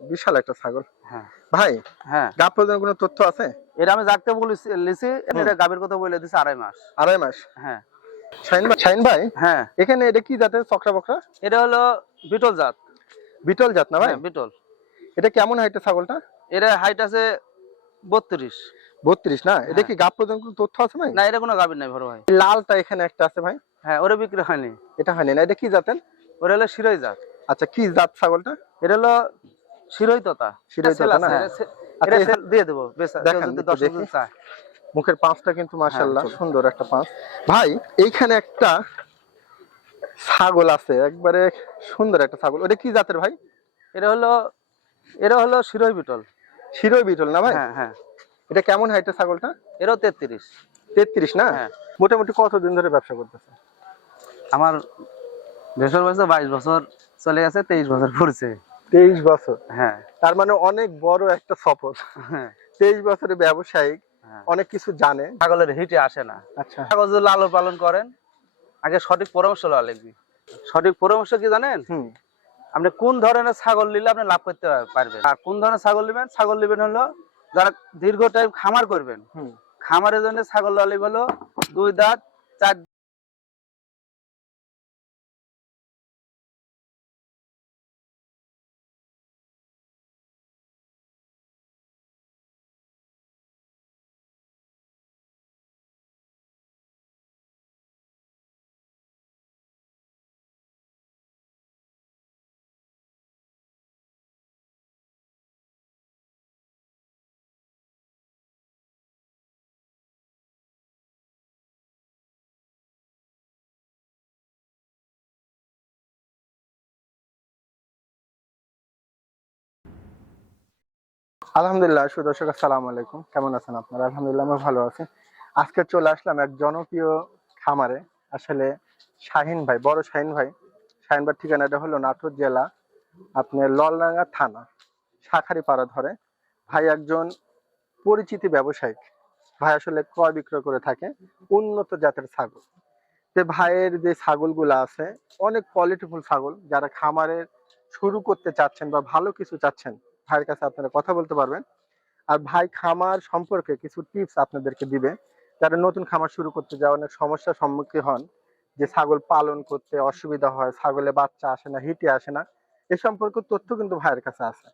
বিশাল একটা ছাগল। হ্যাঁ। ভাই হ্যাঁ। গাপ পর্যন্ত কোনো তথ্য আছে? এটা আমি যাকে বলেছি লিছি এটা গাভীর কথা বলে দিছি আড়াই মাস। আড়াই মাস? হ্যাঁ। শাইন ভাই শাইন ভাই হ্যাঁ। এখানে এটা কি জাতের চকরা বকরা? এটা হলো বিটল জাত। বিটল জাত না ভাই? হ্যাঁ বিটল। এটা কেমন হাইটের ছাগলটা? এটা হাইট আছে বত্রিশ। বত্রিশ না? এটা। কি গাপ পর্যন্ত কোনো তথ্য আছে ভাই? না এটা কোনো গাভীর নাই বড় ভাই। লালটা এখানে একটা আছে ভাই। হ্যাঁ ওরে বিক্রি হয়নি। এটা হয়নি না এটা কি জাতের? ওরা হলো শিরোই জাত। আচ্ছা কি জাত ছাগলটা? এটা হলো শিরোই তোতা শিরোই এটা তোতা sell না? এটা আচ্ছা, দিয়ে দেবো। বেশ যদি চায়। মুখের পাঁচটা কিন্তু মাশাল্লাহ চলুন। সুন্দর একটা পাঁচ। ভাই এইখানে একটা ছাগল আছে একবারে সুন্দর একটা ছাগল। ওটা কি জাতের ভাই? এটা হলো এটা হলো শিরোই বিটল। শিরোই বিটল না ভাই? হ্যাঁ হ্যাঁ। এটা কেমন হাইটের ছাগলটা? এরও তেত্রিশ। তেত্রিশ না? হ্যাঁ। মোটামুটি কতদিন ধরে ব্যবসা করতেছে? আমার বেসর বয়সে বাইশ বছর চলে গেছে তেইশ বছর পড়ছে। তেইশ বছর। হ্যাঁ। তার মানে অনেক বড় একটা সফর। হ্যাঁ। তেইশ বছরের ব্যবসায়িক হ্যাঁ। অনেক কিছু জানে। ছাগলের হিটে আসে না। আচ্ছা। ছাগল যদি লালন পালন করেন আগে সঠিক পরামর্শ লওয়া লাগবে। সঠিক পরামর্শ কি জানেন? হুম। আপনি কোন ধরনের ছাগল নিলে আপনি লাভ করতে পারবেন? আর কোন ধরনের ছাগল নেবেন? ছাগল নেবেন হলো যারা দীর্ঘ টাইম খামার করবেন। খামারের জন্য ছাগল লালি হলো দুই দাঁত চার আলহামদুলিল্লাহ সুদর্শক আসসালামু আলাইকুম। কেমন আছেন আপনারা? আলহামদুলিল্লাহ আমি ভালো আছি। আজকে চলে আসলাম এক জনপ্রিয় খামারে। আসলে শাহিন ভাই, বড় শাহিন ভাই। শাহিন ভাই ঠিকানাটা হলো নাটোর জেলা, আপনার ললডাঙ্গা থানা শাখারি পাড়া ধরে। ভাই একজন পরিচিতি ব্যবসায়িক। ভাই আসলে ক্রয় বিক্রয় করে থাকে, উন্নত জাতের ছাগল। যে ভাইয়ের যে ছাগলগুলো আছে, অনেক কোয়ালিটিফুল ছাগল। যারা খামারের শুরু করতে চাচ্ছেন বা ভালো কিছু চাচ্ছেন ভাইয়ের কাছে আপনারা কথা বলতে পারবেন। আর ভাই খামার সম্পর্কে কিছু টিপস আপনাদেরকে দিবে। যারা নতুন খামার শুরু করতে যায় অনেক সমস্যার সম্মুখীন হন, যে ছাগল পালন করতে অসুবিধা হয়, ছাগলে বাচ্চা আসে না, হিটে আসে না, এ সম্পর্কে তথ্য কিন্তু ভাইয়ের কাছে আছে।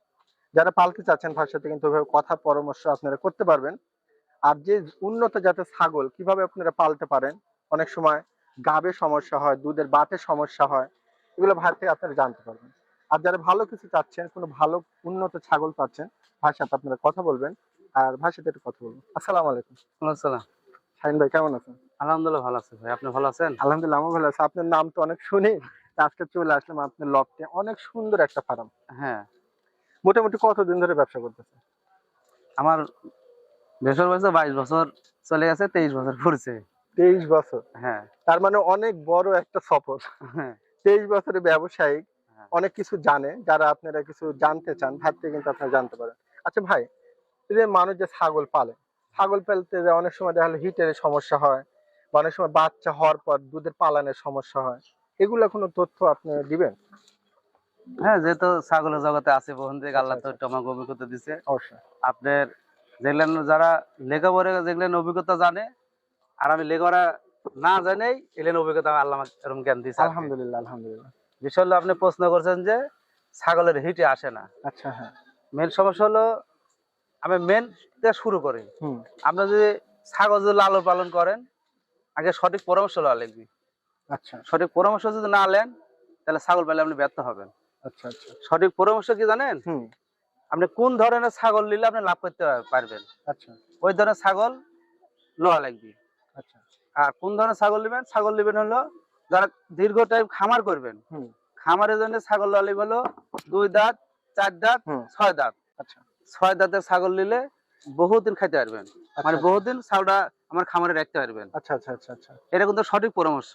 যারা পালতে চাচ্ছেন ভাইয়ের সাথে কিন্তু কথা, পরামর্শ আপনারা করতে পারবেন। আর যে উন্নত জাতের ছাগল কীভাবে আপনারা পালতে পারেন, অনেক সময় গাবে সমস্যা হয়, দুধের বাটে সমস্যা হয়, এগুলো ভাইয়ের থেকে আপনারা জানতে পারবেন। আর যারা ভালো কিছু চাচ্ছেন কোনো ভালো উন্নত ছাগল চাচ্ছেন ভাইয়ের সাথে আপনারা কথা বলবেন। আর ভাইয়ের সাথে একটু কথা বলবেন আসসালামু আলাইকুম। সালাম শাহিন ভাই কেমন আছেন? আলহামদুলিল্লাহ ভালো আছে ভাই। আপনি ভালো আছেন? আলহামদুলিল্লাহ আমি ভালো আছি। আপনার নাম তো অনেক শুনি। আজকে চলে আসলাম আপনার লফটে। অনেক সুন্দর একটা ফার্ম। হ্যাঁ। মোটামুটি কতদিন ধরে ব্যবসা করতেছে আমার বেসর বয়সে বাইশ বছর চলে গেছে তেইশ বছর পড়ছে। তেইশ বছর? হ্যাঁ। তার মানে অনেক বড় একটা সফর। হ্যাঁ। তেইশ বছরের ব্যবসায়িক। অনেক কিছু জানে যারা আপনারা কিছু জানতে চান ভাই থেকে কিন্তু আপনারা জানতে পারেন। আচ্ছা ভাই এই যে মানুষ যে ছাগল পালে ছাগল পালতে যে অনেক সময় দেখা হিটের সমস্যা হয় বা অনেক সময় বাচ্চা হওয়ার পর দুধের পালানের সমস্যা হয় এগুলো কোনো তথ্য আপনি দিবেন? হ্যাঁ যেহেতু ছাগলের জগতে আছে বহন থেকে আল্লাহ তো আচ্ছা, একটু আমাকে অভিজ্ঞতা দিছে। আপনার যেগুলো যারা লেখাপড়ে যেগুলো অভিজ্ঞতা জানে আর আমি লেখাপড়া না জানেই এলেন অভিজ্ঞতা আল্লাহ এরকম জ্ঞান দিছে আর আলহামদুলিল্লাহ আলহামদুলিল্লাহ। বিষয় হলো আপনি প্রশ্ন করছেন যে ছাগলের হিটে আসে না। আচ্ছা হ্যাঁ। মেন সমস্যা হলো আমি মেন শুরু করি। আপনি যদি ছাগল যদি লালন পালন করেন আগে সঠিক পরামর্শ লওয়া লাগবে। আচ্ছা। সঠিক পরামর্শ যদি না নেন তাহলে ছাগল পেলে আপনি ব্যর্থ হবেন। আচ্ছা আচ্ছা। সঠিক পরামর্শ কি জানেন? আপনি কোন ধরনের ছাগল নিলে আপনি লাভ করতে পারবেন? আচ্ছা। ওই ধরনের ছাগল লোহা লাগবে। আচ্ছা। আর কোন ধরনের ছাগল নেবেন? ছাগল নেবেন হলো যারা দীর্ঘ টাইম খামার করবেন খামারের জন্য ছাগল লালি হলো দুই দাঁত চার দাঁত ছয় দাঁত। আচ্ছা। ছয় দাঁতের ছাগল নিলে বহুদিন খাইতে পারবেন। মানে আচ্ছা বহুদিন ছাগলটা আমার খামারে রাখতে পারবেন। আচ্ছা আচ্ছা আচ্ছা আচ্ছা। এটা কিন্তু সঠিক পরামর্শ।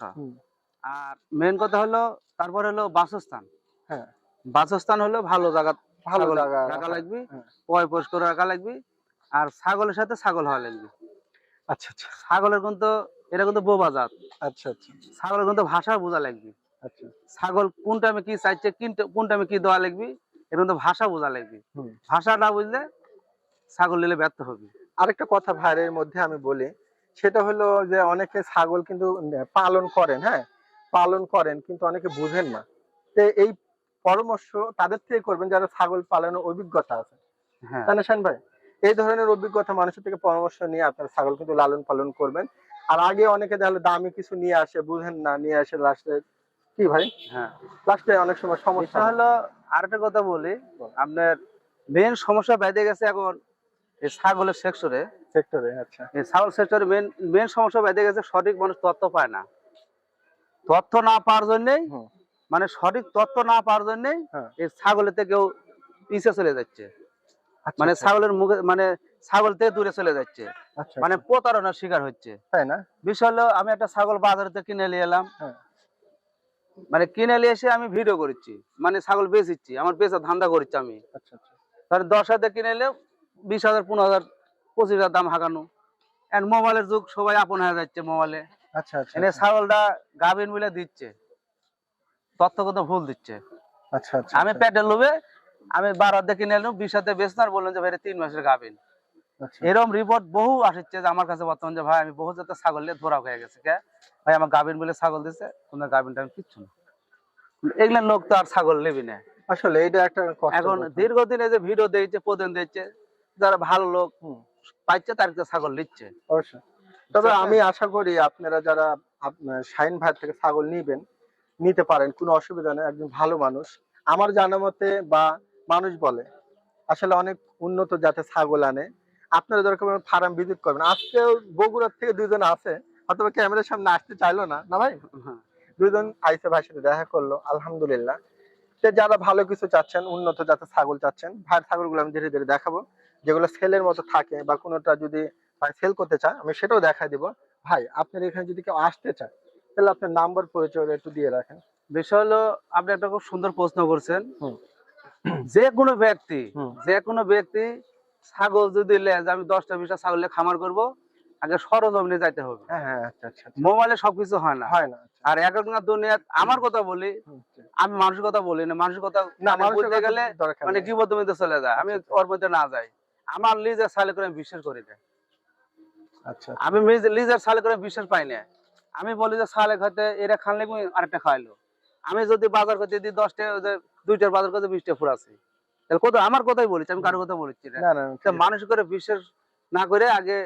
আর মেন কথা হলো তারপর হলো বাসস্থান। হ্যাঁ। বাসস্থান হলো ভালো জায়গা ভালো জায়গা রাখা লাগবে হ্যাঁ। পয় পোষ করে রাখা লাগবে আর ছাগলের সাথে ছাগল হওয়া লাগবে। আচ্ছা আচ্ছা। ছাগলের কিন্তু এটা কিন্তু বোবা জাত আচ্ছা আচ্ছা। ছাগলের কিন্তু ভাষা বোঝা লাগবে। আচ্ছা। ছাগল কোন টাইমে কি চাইছে কোন টাইমে কি দেওয়া লাগবে এর মধ্যে ভাষা বোঝা লাগবে। ভাষা না বুঝলে ছাগল নিলে ব্যর্থ হবে। আরেকটা কথা ভাইয়ের মধ্যে আমি বলি সেটা হলো যে অনেকে ছাগল কিন্তু পালন করেন হ্যাঁ? পালন করেন কিন্তু অনেকে বুঝেন না। তো এই পরামর্শ তাদের থেকে করবেন যারা ছাগল পালনের অভিজ্ঞতা আছে। হ্যাঁ। তাই না ভাই এই ধরনের অভিজ্ঞতা মানুষের থেকে পরামর্শ নিয়ে আপনারা ছাগল কিন্তু লালন পালন করবেন। আর আগে অনেকে তাহলে দামি কিছু নিয়ে আসে বুঝেন না নিয়ে আসে লাস্টে কি ভাই? হ্যাঁ। লাস্টে অনেক সময় সমস্যা। হলো আরেকটা কথা বলি আপনার মেন সমস্যা বেঁধে গেছে এখন এই ছাগলের সেক্টরে সেক্টরে আচ্ছা। এই ছাগল সেক্টরে মেন মেন সমস্যা বেঁধে গেছে সঠিক মানুষ তথ্য পায় না। তথ্য না পাওয়ার জন্যই মানে সঠিক তথ্য না পাওয়ার জন্যই হ্যাঁ। এই ছাগলের থেকেও পিছিয়ে চলে যাচ্ছে। মানে আচ্ছা, ছাগলের মুখে মানে ছাগল থেকে দূরে চলে যাচ্ছে। আচ্ছা, মানে আচ্ছা। প্রতারণার শিকার হচ্ছে। তাই না? বিষয় হলো আমি একটা ছাগল বাজার থেকে কিনে নিয়ে এলাম। হ্যাঁ। মানে কিনে নিয়ে এসে আমি ভিডিও করছি। মানে ছাগল বেচিচ্ছি আমার বেচা ধান্দা করছি আমি। আচ্ছা আচ্ছা। দশ হাজার কিনে এলে বিশ হাজার পনেরো হাজার পঁচিশ হাজার দাম হাঁকানো। এন্ড মোবাইলের যুগ সবাই আপন হয়ে যাচ্ছে মোবাইলে। আচ্ছা আচ্ছা এনে ছাগলটা গাভিন মিলে দিচ্ছে। তথ্যগত ভুল দিচ্ছে। আচ্ছা আচ্ছা আমি পেটের লোভে আমি বারো কিনে এলাম বিশ হাজার বেচনা আর বললেন যে ভাই তিন মাসের আচ্ছা। এরকম রিপোর্ট বহু আসছে যে আমার কাছে বর্তমান যে ভাই আমি বহু জাতের ছাগল নিয়ে ধরা হয়ে গেছে কে? ভাই আমার গাভিন বলে ছাগল দিছে তোমার গাভিনটা আমি কিচ্ছু না। এগুলো লোক তো আর ছাগল নেবি না। আসলে এটা একটা এখন দীর্ঘদিন এই যে ভিডিও দিয়েছে প্রদিন দিচ্ছে যারা ভালো লোক পাইছে তার ছাগল নিচ্ছে। অবশ্যই। তবে আমি আশা করি আপনারা যারা শাইন ভাই থেকে ছাগল নিবেন নিতে পারেন কোনো অসুবিধা নেই একজন ভালো মানুষ। আমার জানা মতে বা মানুষ বলে। আসলে অনেক উন্নত জাতের ছাগল আনে। আপনারা দরকার ফার্ম ভিজিট করবেন? আজকে বগুড়ার থেকে দুজন আছে। অথবা ক্যামেরার সামনে আসতে চাইলো না। না ভাই? হ্যাঁ। দুজন আইসে ভাইয়ের সাথে দেখা করল। আলহামদুলিল্লাহ। তো যারা ভালো কিছু চাচ্ছেন উন্নত জাতের ছাগল চাচ্ছেন ভাইয়ের ছাগলগুলো আমি ধীরে ধীরে দেখাবো। যেগুলো সেলের মতো থাকে বা কোনোটা যদি ভাই সেল করতে চায় আমি সেটাও দেখাই দিব। ভাই আপনার এখানে যদি কেউ আসতে চায় তাহলে আপনার নাম্বার পরিচয় একটু দিয়ে রাখেন। বিষয় হলো আপনি একটা খুব সুন্দর প্রশ্ন করছেন। যে কোনো ব্যক্তি যে কোনো ব্যক্তি ছাগল যদি লেজ আমি দশটা বিশটা ছাগল খামার করব আগে সরজমিনে যাইতে হবে। হ্যাঁ হ্যাঁ আচ্ছা আচ্ছা আচ্ছা। মোবাইলে সবকিছু হয় না। হয় না। আর এখনকার দুনিয়া আমার কথা বলি। আমি মানুষের কথা বলি না মানুষের কথা মানে বলতে গেলে মানে। কি বলতে চলে যায় আমি ওর মধ্যে না যাই। আমার লিজের সালে করে আমি বিশ্বাস করি না। আমি লিজের সালে করে বিশ্বাস পাই না। আমি বলি যে সালে খাতে এরা খানলে আরেকটা খাইলো। আমি যদি বাজার করতে দিই দশটা দুইটার বাজার করতে বিশটা ফুরাছি তাহলে কত? আমার কথাই বলেছি আমি কারও কথা বলেছি না। না মানুষ করে বিশ্বাস না করে আগে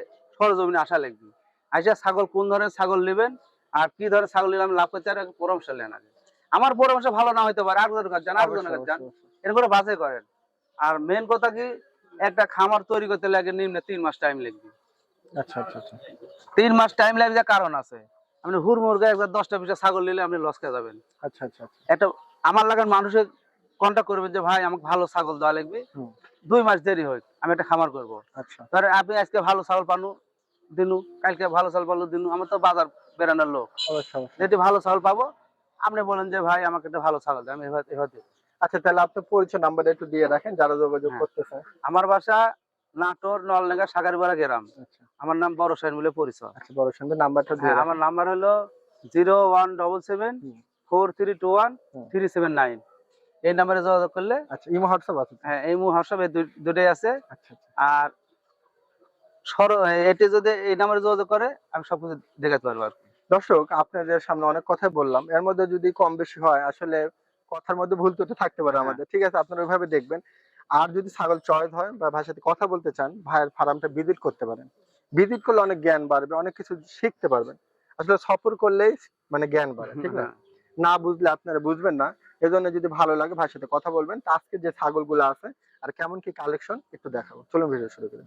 সরজমিনে আসা লাগবে। আইসা ছাগল কোন ধরনের ছাগল নেবেন আর কি ধরনের ছাগল নিলে আমি লাভ করতে আর পরামর্শ নেন আগে। আমার পরামর্শ ভালো না হইতে পারে আরেকজনের কাছে যান আরেকজনের অবশ্যই, কাছে যান। এর করে বাছাই করেন। আর মেন কথা কি একটা খামার তৈরি করতে লাগে নিম্নে তিন মাস টাইম লাগবে। আচ্ছা আচ্ছা আচ্ছা। তিন মাস টাইম লাগবে যার কারণ আছে। আপনি হুর মুরগা একবার দশটা বিশটা ছাগল নিলে আপনি লস খেয়ে যাবেন। আচ্ছা আচ্ছা আচ্ছা। একটা আমার লাগান মানুষের কন্ট্যাক্ট করবেন যে ভাই আমাকে ভালো ছাগল দেওয়া লাগবে। দুই মাস দেরি হোক আমি একটা খামার করব। আচ্ছা। ধরেন আপনি আজকে ভালো ছাগল পানু দিনু কালকে ভালো ছাগল পালো দিনু আমার তো বাজার বেরানোর লোক। অবশ্যই। ভালো ছাগল পাবো আপনি বলেন যে ভাই আমাকে একটা ভালো ছাগল দেয় আমি এভাবে আচ্ছা তাহলে আপনার পরিচয় নাম্বারটা একটু দিয়ে রাখেন যারা যোগাযোগ করতে করতেছে। আমার বাসা নাটোর নলডাঙ্গা সাগারপাড়া গ্রাম। আচ্ছা। আমার নাম বড় সাইন বলে পরিচয়। আচ্ছা বড় সুন্দর নাম্বারটা দিয়ে হ্যাঁ আমার নাম্বার হলো zero one double seven. Four three two one. Three seven nine. এই নাম্বারে যোগাযোগ করলে আচ্ছা ইমো হোয়াটসঅ্যাপ আছে তো? হ্যাঁ এই হোয়াটসঅ্যাপে দুটোই আছে আচ্ছা আচ্ছা আর সর এটি যদি এই নাম্বারে যোগাযোগ করে আমি সবকিছু দেখাতে পারব আর। দর্শক আপনাদের সামনে অনেক কথাই বললাম এর মধ্যে যদি কম বেশি হয় আসলে কথার মধ্যে ভুল ত্রুটি থাকতে পারে হ্যাঁ। আমাদের ঠিক আছে আপনারা ওইভাবে দেখবেন আর যদি ছাগল চয়েস হয় বা ভাইয়ের সাথে কথা বলতে চান ভাইয়ের ফার্মটা ভিজিট করতে পারেন ভিজিট করলে অনেক জ্ঞান বাড়বে অনেক কিছু শিখতে পারবেন আসলে সফর করলেই মানে জ্ঞান বাড়ে ঠিক না হ্যাঁ। না বুঝলে আপনারা বুঝবেন না। এজন্য যদি ভালো লাগে ভাইয়ের সাথে কথা বলবেন। তা আজকে যে ছাগলগুলো আছে আর কেমন কি কালেকশন একটু দেখাবো। চলুন ভিডিও শুরু করি।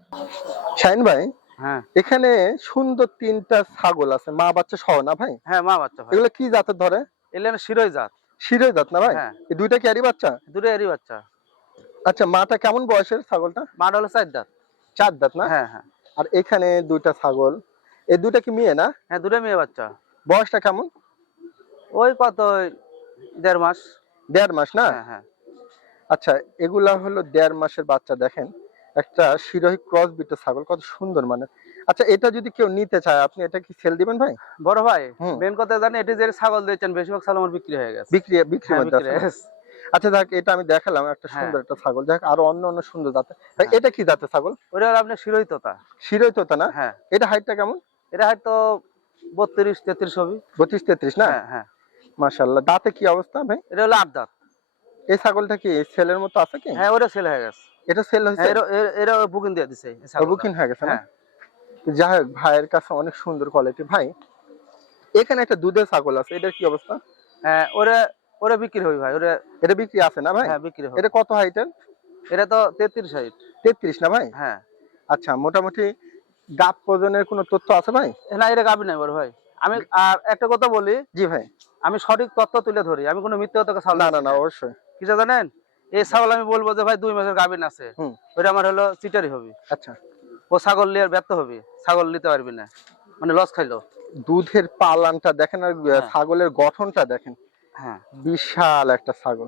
শাইন ভাই হ্যাঁ। এখানে সুন্দর তিনটা ছাগল আছে। মা বাচ্চা সহ না ভাই? হ্যাঁ মা বাচ্চা এগুলো কি জাতের ধরে? এলেন শিরোই জাত। শিরোই জাত না ভাই? হ্যাঁ। এই দুইটা ক্যারি বাচ্চা? দুটো এরই বাচ্চা। আচ্ছা মাটা কেমন বয়সের ছাগলটা? মাটা হলো চার দাঁত। চার দাঁত না? হ্যাঁ হ্যাঁ। আর এখানে দুইটা ছাগল। এই দুইটা কি মেয়ে না? হ্যাঁ দুটো মেয়ে বাচ্চা। বয়সটা কেমন? ওই কত দেড় মাস। দেড় মাস না? হ্যাঁ হ্যাঁ। আচ্ছা এগুলা হলো দেড় মাসের বাচ্চা দেখেন। একটা শিরোহী ক্রস বিটের ছাগল কত সুন্দর মানে আচ্ছা এটা যদি কেউ নিতে চায় আপনি এটা কি সেল দিবেন ভাই? বড় ভাই মেন কথা জানি এটি যে ছাগল দিয়েছেন বেশিরভাগ ছাগল আমার বিক্রি হয়ে গেছে। বিক্রি বিক্রি হ্যাঁ। আচ্ছা দেখ এটা আমি দেখালাম একটা। সুন্দর একটা ছাগল। দেখ আরও অন্য অন্য সুন্দর জাতের। ভাই। এটা কি জাতের ছাগল? ওটা হলো আপনার শিরোই তোতা। শিরোই তোতা না? হ্যাঁ। এটা হাইটটা কেমন? এটা হয়তো বত্রিশ তেত্রিশ হবে। বত্রিশ তেত্রিশ না? হ্যাঁ হ্যাঁ। মাশাল্লাহ দাঁতে কি অবস্থা ভাই? এটা হলো আট দাঁত। এই ছাগলটা কি? ছেলের মতো আছে কি? হ্যাঁ ওটা সেল হয়ে গেছে। এটা সেল হয়েছে? হ্যাঁ এরা- বুকিং দিয়ে দিছে বুকিং হয়ে গেছে না? হ্যাঁ। যাই হোক ভাইয়ের কাছে অনেক সুন্দর কোয়ালিটি ভাই এখানে একটা দুধের ছাগল আছে এটার কি অবস্থা? হ্যাঁ ওরা ওরা বিক্রি হবে ভাই ওরা এটা বিক্রি আছে না ভাই? হ্যাঁ বিক্রি হবে। এটা কত হাইটের এটা তো তেত্রিশ হাইট তেত্রিশ না ভাই? হ্যাঁ। আচ্ছা মোটামুটি গাপ ওজনের কোনো তথ্য আছে ভাই? না এটা গাবি নাই বড় ভাই। আমি আর একটা কথা বলি। জি ভাই। আমি সঠিক তথ্য তুলে ধরি আমি কোনো মিথ্যে কথা ছাগল না না না অবশ্যই। কিছু জানেন? এই ছাগল আমি বলব যে ভাই দুই মাসের গাবিন আছে। ওইটা আমার হলো চিটারি হবে। আচ্ছা। ও ছাগল নিয়ে ব্যর্থ হবে। ছাগল নিতে পারবি না। মানে লস খাইলো। দুধের পালানটা দেখেন আর হ্যাঁ। ছাগলের গঠনটা দেখেন। হ্যাঁ। বিশাল একটা ছাগল।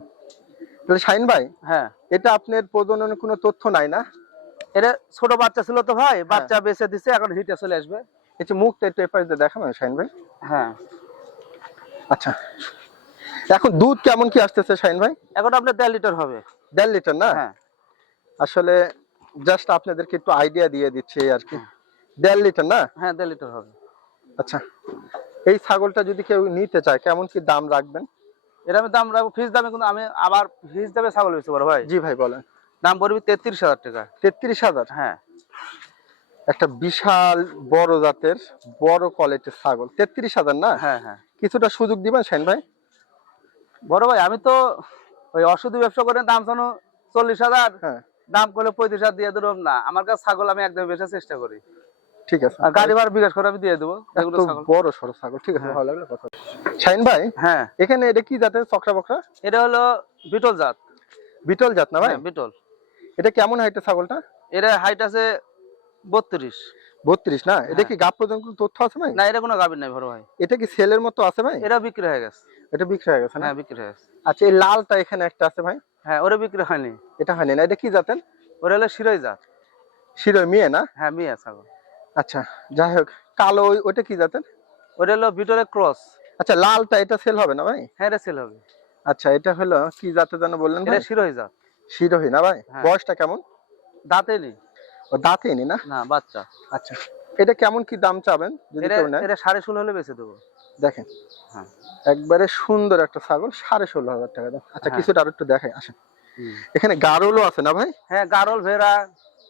তাহলে শাইন ভাই হ্যাঁ। এটা আপনার প্রজননের কোনো তথ্য নাই না? এটা ছোট বাচ্চা ছিল তো ভাই হ্যাঁ। বাচ্চা বেঁচে দিছে এখন হিটে চলে আসবে। একটু মুখটা একটু এপাশ দিয়ে দেখানো শাইন ভাই? হ্যাঁ। আচ্ছা। এখন দুধ কেমন কি আসতেছে শাইন ভাই? এখন আপনার দেড় লিটার হবে। দেড় লিটার না? হ্যাঁ। আসলে জাস্ট আপনাদেরকে একটু আইডিয়া দিয়ে দিচ্ছি আর কি। দেড় লিটার না? হ্যাঁ দেড় লিটার হবে। আচ্ছা। এই ছাগলটা যদি কেউ নিতে চায় কেমন কি দাম রাখবেন? এটা আমি দাম রাখব ফিস দামে কিন্তু আমি আবার ফিস দামে ছাগল বেচতে পারব ভাই। জি ভাই বলেন। দাম পড়বে তেত্রিশ হাজার টাকা। তেত্রিশ হাজার? হ্যাঁ। একটা বিশাল বড় জাতের বড় কোয়ালিটির ছাগল। তেত্রিশ হাজার না? হ্যাঁ হ্যাঁ। কিছুটা সুযোগ দিবেন শাইন ভাই? বড় ভাই আমি তো ওই অশুদ্ধ ব্যবসা করে দাম জানো চল্লিশ হাজার। হ্যাঁ। দাম করলে পঁয়ত্রিশ হাজার দিয়ে দেবো না। আমার কাছে ছাগল আমি একদম বেচার চেষ্টা করি। ঠিক আছে। আর গাড়ি ভাড়া বিকাশ করে আমি দিয়ে দেবো ছাগল। বড় সড়ো ছাগল ঠিক আছে। ভালো লাগল কথা শাইন ভাই হ্যাঁ। এখানে এটা কি জাতের চকরা বকরা? এটা হলো বিটল জাত। বিটল জাত না ভাই? বিটল। এটা কেমন হাইটের ছাগলটা? এর হাইট আছে বত্রিশ। বত্রিশ না? এটা হ্যাঁ। কি গাপ পর্যন্ত তথ্য আছে ভাই? না এটা কোনো গাভীর নাই বড় ভাই। এটা কি সেলের মতো আছে ভাই? এটা বিক্রি হয়ে গেছে। এটা বিক্রি হয়ে গেছে না? হ্যাঁ বিক্রি হয়ে গেছে। আচ্ছা এই লালটা এখানে একটা আছে ভাই? হ্যাঁ ওরা বিক্রি হয়নি। এটা হয়নি না? এটা কি জাতেন ওরা হলো শিরোই জাত। শিরোই মেয়ে না? হ্যাঁ মিয়া ছাগল আচ্ছা যাই হোক। কালো ওই- ওটা কি জাতেন ওটা হলো বিটলের ক্রস। আচ্ছা লালটা এটা সেল হবে না ভাই? হ্যাঁ এটা সেল হবে। আচ্ছা এটা হলো কি জাতের জন্য বললেন এটা শিরোই জাত। শিরোহী না ভাই? হ্যাঁ। বয়সটা কেমন? দাঁতে নেই ও দাঁতেনি না? না বাচ্চা। আচ্ছা। এটা কেমন কি দাম চাবেন? যদি কেউ নেয়। এটা সাড়ে ষোলো হলে বেঁচে দেবো। দেখেন। হ্যাঁ। একবারে সুন্দর একটা ছাগল সাড়ে ষোলো হাজার টাকা দাম। আচ্ছা হ্যাঁ। কিছুটা আর একটু আসেন। এখানে গারলও আছে না ভাই? হ্যাঁ গারল ভেড়া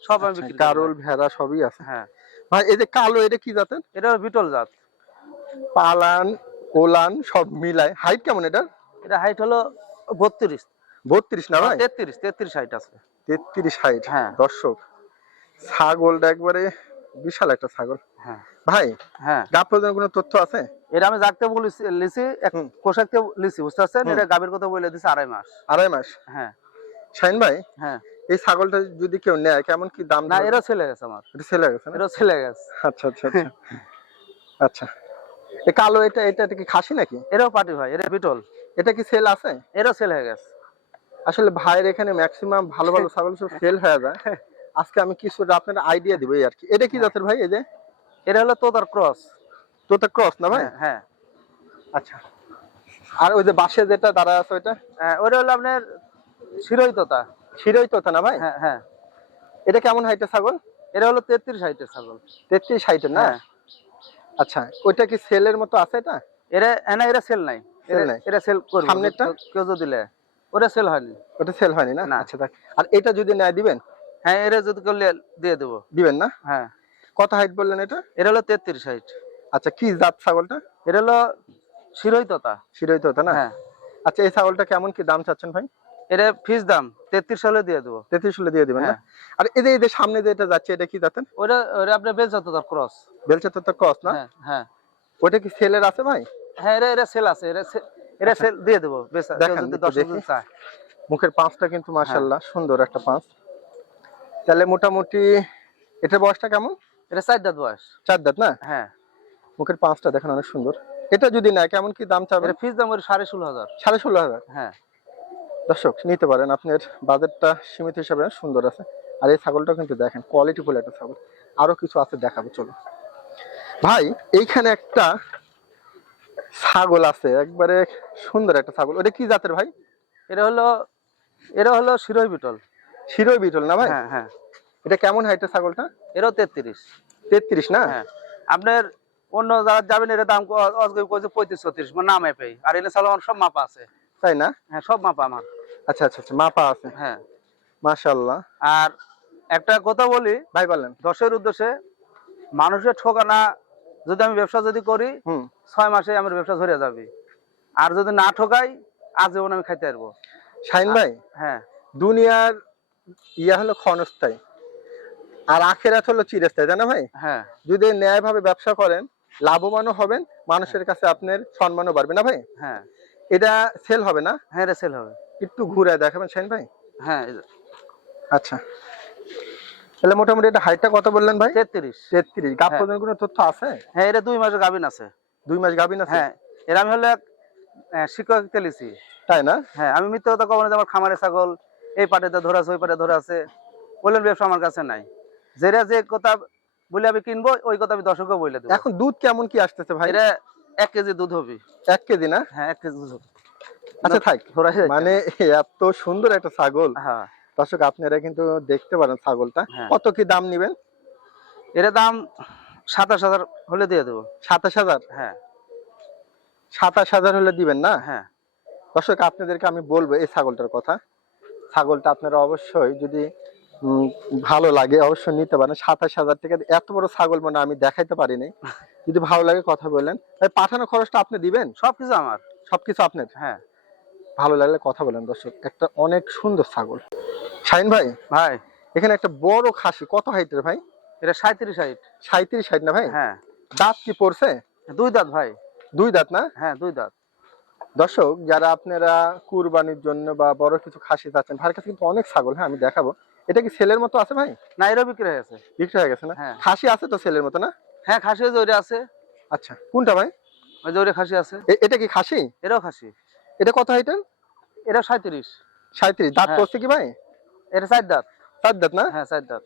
সব আমি আচ্ছা, বিক্রি গারল ভেড়া সবই আছে। হ্যাঁ। ভাই এই যে কালো এটা কি জাতের? এটা বিটল জাত। পালান কোলান সব মিলায়। হাইট কেমন এটা এটা হাইট হলো বত্রিশ। বত্রিশ না ভাই? তেত্রিশ তেত্রিশ হাইট আছে। তেত্রিশ হাইট হ্যাঁ। দর্শক ছাগলটা একবারে বিশাল একটা ছাগল। হ্যাঁ। ভাই হ্যাঁ। কোনো তথ্য আছে? এটা আমি জাগতে বলেছি লিছি এক কোষাকতে লিছি বুঝতে পারছেন এটা কথা বলে দিছে আড়াই মাস। আড়াই মাস? হ্যাঁ। শাইন ভাই হ্যাঁ। এই ছাগলটা যদি কেউ নেয় কেমন কি দাম না এরা ছেলে গেছে আমার। এটা ছেলে গেছে এরা ছেলে গেছে। আচ্ছা আচ্ছা আচ্ছা। আচ্ছা। এ কালো এটা এটা কি খাসি নাকি? এরাও পার্টি ভাই এরা বিটল এটা কি সেল আছে? এরাও ছেলে হয়ে গেছে। আসলে ভাইয়ের এখানে ম্যাক্সিমাম ভালো ভালো ছাগল সব সেল হয়ে যায়। আজকে আমি কিছু আপনার আইডিয়া দিব আর কি এটা কি জাতের ভাই এই যে? এটা হলো তোতার ক্রস। তোতা ক্রস না ভাই? হ্যাঁ হ্যাঁ। আচ্ছা। আর ওই যে বাসে যেটা দাঁড়া আছে ওইটা? হ্যাঁ ওটা হলো আপনার শিরোই তোতা। শিরোই তোতা না ভাই? হ্যাঁ হ্যাঁ। এটা কেমন হাইটের ছাগল? এটা হলো তেত্রিশ হাইটের ছাগল। তেত্রিশ হাইটের না? হ্যাঁ। আচ্ছা ওইটা কি সেলের মতো আছে এটা? এরা হ্যাঁ না এরা সেল নাই। Sell এরা- নাই? এরা সেল করবে। সামনেরটা? কেউ- যদি দিলে ওটা সেল হয়নি। ওটা সেল হয়নি না? না। আচ্ছা দেখ আর এটা যদি নেয় দিবেন? হ্যাঁ এরা যদি করলে দিয়ে দেবো। দিবেন না? হ্যাঁ। কত হাইট বললেন এটা? এটা হলো তেত্রিশ হাইট আচ্ছা কি জাত ছাগলটা? এটা হলো শিরোই তোতা শিরোই তোতা না? হ্যাঁ। আচ্ছা এই ছাগলটা কেমন কি দাম চাচ্ছেন ভাই? এটা ফিস দাম তেত্রিশ হলে দিয়ে দেবো। তেত্রিশ হলে দিয়ে দিবেন না? হ্যাঁ। আর এই যে এই যে সামনে যে এটা যাচ্ছে এটা কি জাতেন ওটা ওটা আপনার বেশ যত তার ক্রস বেলচা তোতা ক্রস না? হ্যাঁ হ্যাঁ। ওটা কি সেলের আছে ভাই? হ্যাঁ এরা এরা সেল আছে এরা এরা সেল দিয়ে দেবো। বেশ মুখের পাঁচটা কিন্তু মাশাল্লাহ সুন্দর একটা পাঁচ। তাহলে মোটামুটি এটার বয়সটা কেমন? এটা চার দাঁত বয়স। চার দাঁত না? হ্যাঁ। মুখের পাঁচটা দেখেন অনেক সুন্দর। এটা যদি নেয় কেমন কি দাম চাবে ফিস দাম ওর সাড়ে ষোলো হাজার। সাড়ে ষোলো হাজার? হ্যাঁ। দর্শক নিতে পারেন। আপনার বাজেটটা সীমিত হিসাবে সুন্দর আছে। আর এই ছাগলটা কিন্তু দেখেন কোয়ালিটি ফুল একটা ছাগল। আরও কিছু আছে দেখাবো চলো ভাই এইখানে একটা ছাগল আছে একবারে সুন্দর একটা ছাগল। ওটা কি জাতের ভাই? এটা হলো এটা হলো শিরোই বিটল। শিরোই বিটল না ভাই? হ্যাঁ হ্যাঁ। এটা কেমন হাইটের ছাগলটা? এটাও তেত্রিশ। তেত্রিশ না? হ্যাঁ। আপনার অন্য যারা যাবেন এটা দাম কইছে পঁয়ত্রিশ ছত্রিশ মানে নামে পেই আর এনে আমার সব মাপা আছে। তাই না? হ্যাঁ সব মাপা আমার। আচ্ছা আচ্ছা আচ্ছা মাপা আছে। হ্যাঁ। মাশাল্লাহ আর একটা কথা বলি ভাই বলেন। দশের উদ্দেশ্যে মানুষের ঠকানা যদি আমি ব্যবসা যদি করি ছয় মাসে আমার ব্যবসা ধরে যাবে। আর যদি না ঠকাই আজীবন আমি খাইতে পারব। শাহিন ভাই হ্যাঁ। দুনিয়ার ইয়া হলো ক্ষণস্থায়ী। আর আখেরাত হলো চিরস্থায়ী তাই না ভাই? হ্যাঁ। যদি ন্যায় ভাবে ব্যবসা করেন লাভবানও হবেন মানুষের কাছে আপনার সম্মানও বাড়বে না ভাই? হ্যাঁ। এটা সেল হবে না? হ্যাঁ এটা সেল হবে। একটু ঘুরে দেখাবেন শাহিন ভাই? হ্যাঁ আচ্ছা। তাহলে মোটামুটি এটা হাইটটা কত বললেন ভাই? তেত্রিশ। তেত্রিশ। গাপ হ্যাঁ। পর্যন্ত কোনো তথ্য আছে? হ্যাঁ এটা দুই মাসের গাভিন আছে। দুই মাস গাভিন আছে? হ্যাঁ এর আমি হলো শিক্ষক তেলিছি তাই না? হ্যাঁ আমি মিথ্যে কথা কখনো আমার খামারে ছাগল এই পাটেতে ধরে আছে ওই পাটে ধরে আছে বললেন ব্যবসা আমার কাছে নাই। যেটা যে কথা বলে আমি কিনবো ওই কথা আমি দর্শককে বলে দেবো। এখন দুধ কেমন কি আসতেছে ভাই? এটা এক কেজি দুধ হবে। এক কেজি না? হ্যাঁ এক কেজি দুধ হবে। আচ্ছা থাক। মানে এত সুন্দর একটা ছাগল। হ্যাঁ। দর্শক আপনারা কিন্তু দেখতে পারেন ছাগলটা। হ্যাঁ। কত কি দাম নিবেন? এর দাম সাতাশ হাজার হলে দিয়ে দেবো। সাতাশ হাজার? হ্যাঁ। সাতাশ হাজার হলে দিবেন না? হ্যাঁ। দর্শক আপনাদেরকে আমি বলব এই ছাগলটার কথা। ছাগলটা আপনারা অবশ্যই যদি ভালো লাগে অবশ্যই নিতে পারেন। সাতাশ হাজার টাকা এত বড় ছাগল মানে আমি দেখাইতে পারিনি। যদি ভালো লাগে কথা বলেন। ভাই পাঠানো খরচটা আপনি দিবেন? সবকিছু আমার। সবকিছু আপনার? হ্যাঁ। ভালো লাগলে কথা বলেন দর্শক। একটা অনেক সুন্দর ছাগল। শাহিন ভাই? ভাই। এখানে একটা বড় খাসি। কত হাইটের ভাই? এটা সাঁত্রিশ হাইট সাঁত্রিশ হাইট না ভাই? হ্যাঁ। দাঁত কি পড়ছে? দুই দাঁত ভাই। দুই দাঁত না? হ্যাঁ দুই দাঁত। দর্শক যারা আপনারা কুরবানির জন্য বা বড় কিছু খাসি চাচ্ছেন ভাইয়ের কাছে কিন্তু অনেক ছাগল হ্যাঁ আমি দেখাবো। এটা কি ছেলের মতো আছে ভাই? না এরও বিক্রি হয়ে গেছে। বিক্রি হয়ে গেছে না? হ্যাঁ। খাসি আছে তো ছেলের মতো না? হ্যাঁ খাসি ওইটা আছে। আচ্ছা কোনটা ভাই? ওই যে ওইটা খাসি আছে। এটা কি খাসি? এটাও খাসি। এটা কত হাইটের এটা সাঁত্রিশ সাঁত্রিশ দাঁত হ্যাঁ। পড়ছে কি ভাই? এটা চার দাঁত। চার দাঁত না? হ্যাঁ চার দাঁত।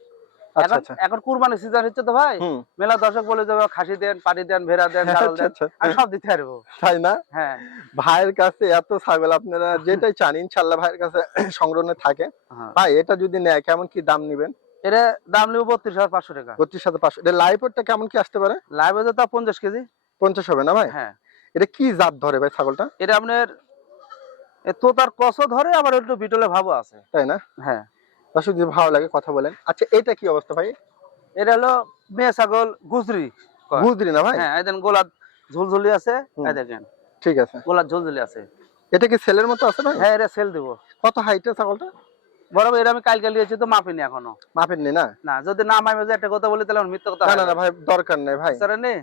এখন আচ্ছা। কুরবানি সিজন হচ্ছে তো ভাই। মেলা দর্শক বলে যাবে খাসি দেন পাটি দেন ভেড়া দেন আচ্ছা, গাড়ল দেন আচ্ছা। আমি সব দিতে পারব। তাই না? হ্যাঁ। ভাইয়ের কাছে এত ছাগল আপনারা যেটাই চান ইনশাল্লাহ ভাইয়ের কাছে সংগ্রহে থাকে। হ্যাঁ। ভাই এটা যদি নেয় কেমন কি দাম নিবেন? এটা দাম নেব বত্রিশ হাজার পাঁচশো টাকা। বত্রিশ হাজার পাঁচশো। এটা কেমন কি আসতে পারে? লাইভে তো তা পঞ্চাশ কেজি। পঞ্চাশ হবে না ভাই? হ্যাঁ। এটা কি জাত ধরে ভাই ছাগলটা? এটা আপনার তোতার কষও ধরে আবার একটু বিটলে ভাবও আছে। তাই না? হ্যাঁ। দর্শক যদি ভালো লাগে কথা বলেন। আচ্ছা এটা কি অবস্থা ভাই? এটা হলো মেয়ে ছাগল গুজরি। বুঝলি না ভাই? হ্যাঁ এই দেন গোলাপ ঝুলঝুলি আছে দেখেন। ঠিক আছে। গোলাপ ঝুলঝুলি আছে। এটা কি ছেলের মতো আছে ভাই? হ্যাঁ এটা সেল দেবো। কত হাইটের ছাগলটা? বরাবর এটা আমি কালকে লিয়েছি তো মাপিনি এখনও। মাপেন না? না যদি না মাপে যে একটা কথা বলি তাহলে মিথ্যা কথা না না না না। ভাই দরকার নেই ভাই। স্যার নে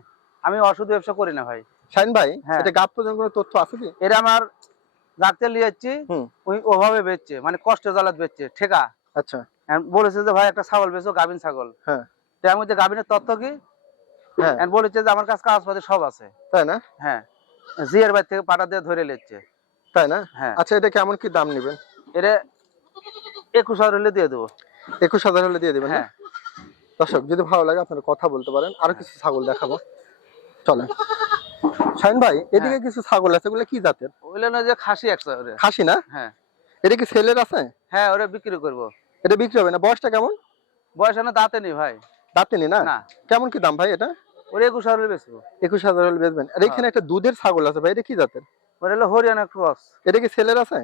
আমি ওষুধ ব্যবসা করি না ভাই। শাইন ভাই। এটা গাপ পর্যন্ত কোনো তথ্য আছে কি? এটা আমার রাখতে লিয়েছি ওই ওভাবে বেচছে মানে কষ্ট জ্বালাত বেচছে ঠেকা। আচ্ছা। বলেছে যে ভাই একটা ছাগল বেচো গাভিন ছাগল। হ্যাঁ। তার মধ্যে গাভিনের তত্ত্ব কি? হ্যাঁ। বলেছে যে আমার কাছে কাগজপাতি সব আছে। তাই না? হ্যাঁ। জিয়ার বাড়ি থেকে পাটা দিয়ে ধরে লেচ্ছে তাই না? হ্যাঁ। আচ্ছা এটা কেমন কি দাম নেবেন? এটা একুশ হাজার হলে দিয়ে দেবো। একুশ হাজার হলে দিয়ে দিবেন হ্যাঁ। দর্শক যদি ভালো লাগে আপনারা কথা বলতে পারেন। আরও কিছু ছাগল দেখাবো। চলেন। শাইন ভাই এদিকে হ্যাঁ। কিছু ছাগল আছে এগুলো কি জাতের? ওইলে না যে খাসি একশো খাসি না? হ্যাঁ। এটা কি ছেলের আছে? হ্যাঁ ওরা বিক্রি করব। এটা বিক্রি হবে না? বয়সটা কেমন? বয়স না দাঁতে নেই ভাই। দাঁতে না? না। কেমন কি দাম ভাই এটা? ওরে একুশ হাজার হলে বেচবো। একুশ হাজার হলে বেচবেন। আর এখানে একটা দুধের ছাগল আছে ভাই এটা কি জাতের? ওরে হলো হরিয়ানা ক্রস। এটা কি ছেলের আছে?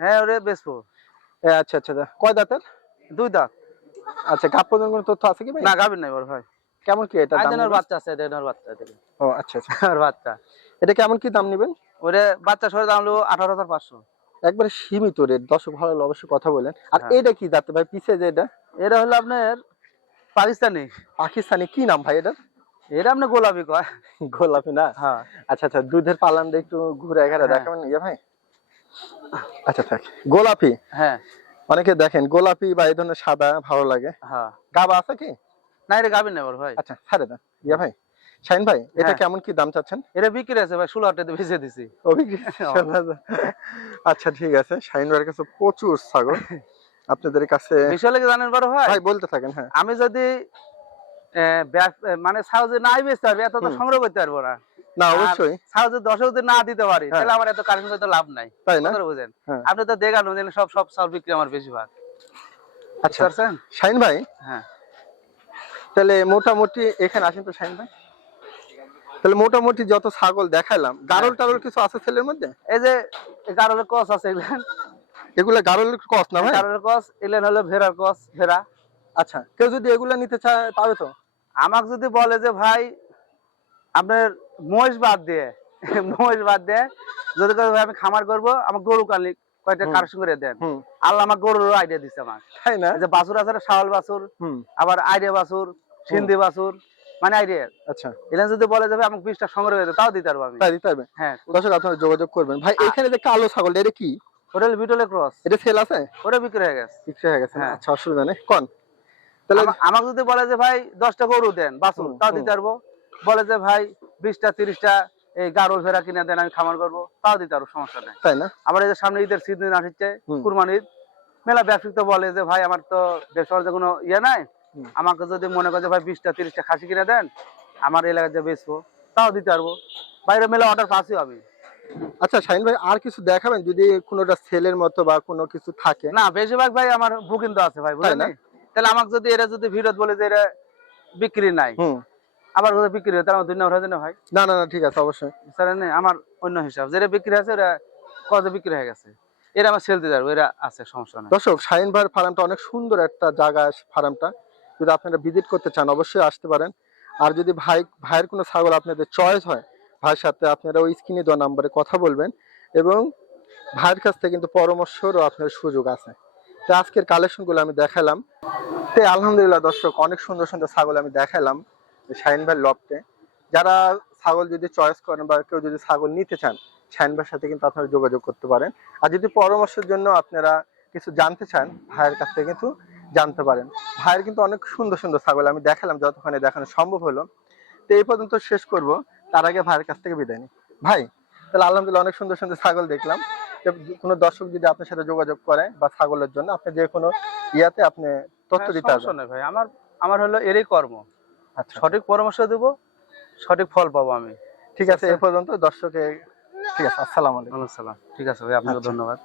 হ্যাঁ ওরে বেচবো। আচ্ছা আচ্ছা আচ্ছা। কয় দাঁতের? দুই দাঁত। আচ্ছা গাপ পর্যন্ত কোনো তথ্য আছে কি ভাই? না গাভিন নাই ওর ভাই। কেমন কি এটা দাম? নেবেন? বাচ্চা আছে এদের বাচ্চা এদের ও আচ্ছা আচ্ছা। ওর বাচ্চা। এটা কেমন কি দাম নেবেন? ওরে বাচ্চা সরে দাম হলো আঠারো হাজার পাঁচশো। একবারে সীমিত রেট দর্শক ভালো হলে অবশ্যই কথা বলেন। আর হ্যাঁ। এটা কি জাতের ভাই? পিছে যে এটা? এটা হলো আপনার পাকিস্তানি। পাকিস্তানি কি নাম ভাই এটা এটা আপনি গোলাপি কয়? গোলাপি না? হ্যাঁ। আচ্ছা আচ্ছা দুধের পালানটা একটু ঘুরে ঘাড়ে হ্যাঁ। দেখাবেন ইয়ে ভাই? আচ্ছা থাক। গোলাপি? হ্যাঁ। অনেকে দেখেন গোলাপি বা এই ধরনের সাদা ভালো লাগে। হ্যাঁ। গাবা আছে কি? না এটা নাই ওর ভাই। আচ্ছা ছাড়ে দেন ইয়া ভাই? শাইন ভাই এটা হ্যাঁ। কেমন কি দাম চাচ্ছেন? এটা বিক্রি আছে ভাই ষোলো হাজার বেঁচে দিছি। অভিজ্ঞ আচ্ছা ঠিক আছে। শাইন ভাইয়ের কাছে প্রচুর ছাগল। আপনাদের কাছে লেগে জানেন বড় ভাই? ভাই বলতে থাকেন হ্যাঁ। আমি যদি মানে যদি নাই বেচতে পারবে এত তো সংগ্রহ করতে পারব না। না অবশ্যই। যদি দশে যদি না দিতে পারি হ্যাঁ। তাহলে আমার এত কারেন্ট করতে লাভ নাই। তাই না? বুঝেন? হ্যাঁ। আপনি তো দেখানো সব সব বিক্রি আমার বেশিরভাগ। আচ্ছা। শাহিন ভাই? হ্যাঁ। তাহলে মোটামুটি এখানে আসেন তো শাহিন ভাই। তাহলে মোটামুটি যত ছাগল দেখাইলাম গারল টারল কিছু আছে ছেলের মধ্যে? এই যে গারলের কস আছে এগুলেন এগুলো গারলের কস না ভাই? গারলের কস এলেন হলো ভেড়ার কস ভেড়া। আচ্ছা কেউ যদি এগুলো নিতে চায় পাবে তো? আমাকে যদি বলে যে ভাই আপনার মহিষ বাদ দিয়ে মহিষ বাদ দিয়ে যদি ভাই আমি খামার করব আমার গরু কালি কয়টা হুম। কারেকশন করে দেন। আল্লাহ আমার গরুর আইডিয়া দিচ্ছে আমার তাই না? যে বাছুর আছে শাওয়াল বাছুর আবার আইডিয়া বাছুর সিন্ধি বাছুর মানে আইডিয়া। আচ্ছা। যদি বলে যাবে আমাকে সংগ্রহ যাবে, তাও দিতে পারব আমি। তাই দিতে পারবেন হ্যাঁ। দর্শক আপনারা যোগাযোগ করবেন। ভাই এখানে যে কালো ছাগল এটা কি? হোটেল বিটলে ক্রস। এটা সেল আছে? ওরে বিক্রি হয়ে গেছে। বিক্রি হয়ে গেছে হ্যাঁ। আচ্ছা অসুবিধা নেই। কোন? তাহলে আমাকে যদি বলে যে ভাই দশটা গরু দেন বাছুর তাও দিতে পারব? বলে যে ভাই বিশটা তিরিশটা এই গারল ভেড়া কিনে দেন আমি খামার করব তাও দিতে পারব সমস্যা নেই। তাই না? আবার এই যে সামনে ঈদের সিজন আসছে। কুরবানি ঈদ মেলা ব্যবসায়িক তো বলে যে ভাই আমার তো ব্যবসা বাণিজ্যের কোনো ইয়ে নাই। আমাকে যদি মনে করে ভাই বিশটা তিরিশটা খাসি কিনে দেন আমার এলাকায় যে বেচবো তাও দিতে পারব। বাইরে মেলা অর্ডার পাচ্ছি আমি। আচ্ছা শাহিন ভাই আর কিছু দেখাবেন? যদি কোনোটা সেলের মতো বা কোনো কিছু থাকে। না বেশিরভাগ ভাই আমার বুকিং তো আছে ভাই বুঝলেন না? তাহলে আমাকে যদি এরা যদি ভিড়ত বলে যে এরা বিক্রি নাই হুম। আবার যদি বিক্রি হয় তাহলে আমার দুই নম্বর হয়ে না ভাই? না না না ঠিক আছে অবশ্যই। নেই আমার অন্য হিসাব। যেটা বিক্রি আছে ওরা কত বিক্রি হয়ে গেছে? এরা আমার সেল দিতে পারব এরা আছে সমস্যা নেই। দর্শক শাহিন ভাইয়ের ফার্মটা অনেক সুন্দর একটা জায়গা ফার্মটা যদি আপনারা ভিজিট করতে চান, অবশ্যই আসতে পারেন। আর যদি ভাই, ভাইয়ের কোনো ছাগল আপনাদের চয়েস হয়, ভাইয়ের সাথে আপনারা ওই স্ক্রিনে দেওয়া নাম্বারে কথা বলবেন এবং ভাইয়ের কাছ থেকে কিন্তু পরামর্শরও আপনার সুযোগ আছে। তো আজকের কালেকশনগুলো আমি দেখালাম। তো আলহামদুলিল্লাহ দর্শক, অনেক সুন্দর সুন্দর ছাগল আমি দেখালাম শাহিন ভাইয়ের লপটে যারা ছাগল যদি চয়েস করেন বা কেউ যদি ছাগল নিতে চান, শাহিন ভাইয়ের সাথে কিন্তু আপনারা যোগাযোগ করতে পারেন। আর যদি পরামর্শের জন্য আপনারা কিছু জানতে চান, ভাইয়ের কাছ থেকে কিন্তু জানতে পারেন। ভাইয়ের কিন্তু অনেক সুন্দর সুন্দর ছাগল। আমি দেখালাম যতক্ষণে দেখানো সম্ভব হলো। তো এই পর্যন্ত শেষ করব। তার আগে ভাইয়ের কাছ থেকে বিদায় নিই। ভাই তাহলে আলহামদুলিল্লাহ অনেক সুন্দর সুন্দর ছাগল দেখলাম। কোনো দর্শক যদি আপনার সাথে যোগাযোগ করে বা ছাগলের জন্য আপনি যে কোনো ইয়াতে আপনি তথ্য হ্যাঁ, দিতে পারবেন। ভাই। আমার আমার হলো এরই কর্ম। আচ্ছা। সঠিক পরামর্শ দেবো সঠিক ফল পাবো আমি। ঠিক আছে এ পর্যন্ত দর্শকে ঠিক আছে আসসালামু আলাইকুম। আসসালাম। ঠিক আছে ভাই আপনাকে আচ্ছা। ধন্যবাদ।